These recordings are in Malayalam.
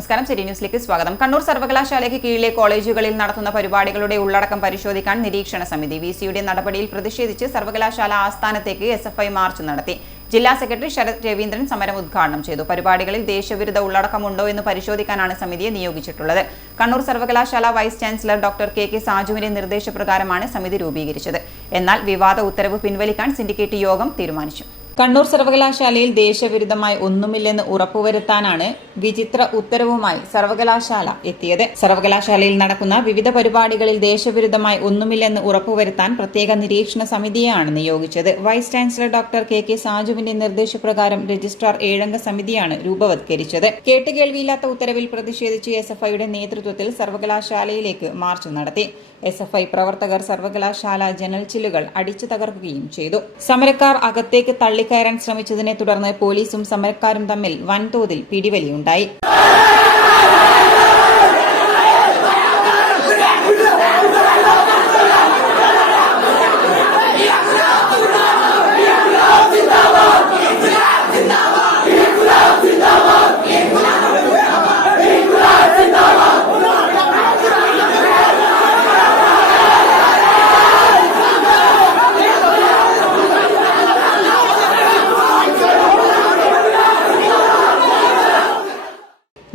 നമസ്കാരം. സിറ്റി ന്യൂസിലേക്ക് സ്വാഗതം. കണ്ണൂർ സർവകലാശാലയ്ക്ക് കീഴിലെ കോളേജുകളിൽ നടത്തുന്ന പരിപാടികളുടെ ഉള്ളടക്കം പരിശോധിക്കാൻ നിരീക്ഷണ സമിതി. വിസിയുടെ നടപടിയിൽ പ്രതിഷേധിച്ച് സർവകലാശാല ആസ്ഥാനത്തേക്ക് SFI മാർച്ച് നടത്തി. ജില്ലാ സെക്രട്ടറി ശരത് രവീന്ദ്രൻ സമരം ഉദ്ഘാടനം ചെയ്തു. പരിപാടികളിൽ ദേശവിരുദ്ധ ഉള്ളടക്കമുണ്ടോ എന്ന് പരിശോധിക്കാനാണ് സമിതിയെ നിയോഗിച്ചിട്ടുള്ളത്. കണ്ണൂർ സർവകലാശാല വൈസ് ചാൻസലർ ഡോക്ടർ KK സാജുവിന്റെ നിർദ്ദേശപ്രകാരമാണ് സമിതി രൂപീകരിച്ചത്. എന്നാൽ വിവാദ ഉത്തരവ് പിൻവലിക്കാൻ സിൻഡിക്കേറ്റ് യോഗം തീരുമാനിച്ചു. കണ്ണൂർ സർവകലാശാലയിൽ ദേശവിരുദ്ധമായി ഒന്നുമില്ലെന്ന് ഉറപ്പുവരുത്താനാണ് വിചിത്ര ഉത്തരവുമായി സർവകലാശാല എത്തിയത്. സർവകലാശാലയിൽ നടക്കുന്ന വിവിധ പരിപാടികളിൽ ദേശവിരുദ്ധമായി ഒന്നുമില്ലെന്ന് ഉറപ്പുവരുത്താൻ പ്രത്യേക നിരീക്ഷണ സമിതിയാണ് നിയോഗിച്ചത്. വൈസ് ചാൻസലർ ഡോക്ടർ KK സാജുവിന്റെ നിർദ്ദേശപ്രകാരം രജിസ്ട്രാർ 7-അംഗ സമിതിയാണ് രൂപവത്കരിച്ചത്. കേട്ടുകേൾവിയില്ലാത്ത ഉത്തരവിൽ പ്രതിഷേധിച്ച് SFIയുടെ നേതൃത്വത്തിൽ സർവകലാശാലയിലേക്ക് മാർച്ച് നടത്തി. SFI പ്രവർത്തകർ സർവകലാശാല ജനൽ ചില്ലുകൾ അടിച്ചു തകർക്കുകയും ചെയ്തു. സമരക്കാർ അകത്തേക്ക് തള്ളിക്കയറാൻ ശ്രമിച്ചതിനെ തുടർന്ന് പോലീസും സമരക്കാരും തമ്മിൽ വൻതോതിൽ പിടിവലിയുണ്ടായി.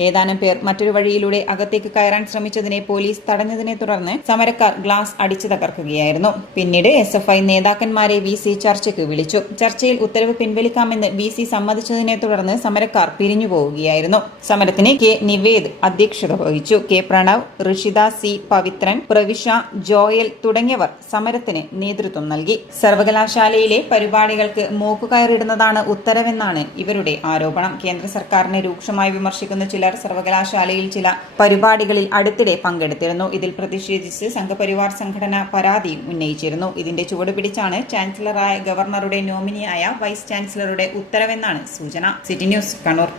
ഏതാനും പേർ മറ്റൊരു വഴിയിലൂടെ അകത്തേക്ക് കയറാൻ ശ്രമിച്ചതിനെ പോലീസ് തടഞ്ഞതിനെ തുടർന്ന് സമരക്കാർ ഗ്ലാസ് അടിച്ചു തകർക്കുകയായിരുന്നു. പിന്നീട് SFI നേതാക്കന്മാരെ VC ചർച്ചയ്ക്ക് വിളിച്ചു. ചർച്ചയിൽ ഉത്തരവ് പിൻവലിക്കാമെന്ന് VC സമ്മതിച്ചതിനെ തുടർന്ന് സമരക്കാർ പിരിഞ്ഞുപോവുകയായിരുന്നു. സമരത്തിന് K നിവേദ് അധ്യക്ഷത വഹിച്ചു. K Pranav, Rishitha C Pavithran, Pravisha, Joel തുടങ്ങിയവർ സമരത്തിന് നേതൃത്വം നൽകി. സർവകലാശാലയിലെ പരിപാടികൾക്ക് മൂക്കുകയറിടുന്നതാണ് ഉത്തരവെന്നാണ് ഇവരുടെ ആരോപണം. കേന്ദ്ര സർക്കാരിനെ രൂക്ഷമായി വിമർശിക്കുന്ന ചിലർ സർവകലാശാലയിൽ ചില പരിപാടികളിൽ അടുത്തിടെ പങ്കെടുത്തിരുന്നു. ഇതിൽ പ്രതിഷേധിച്ച് സംഘപരിവാർ സംഘടന പരാതിയും ഉന്നയിച്ചിരുന്നു. ഇതിന്റെ ചുവടുപിടിച്ചാണ് ചാൻസലറായ ഗവർണറുടെ നോമിനിയായ വൈസ് ചാൻസലറുടെ ഉത്തരവെന്നാണ് സൂചന. City news, Kannur.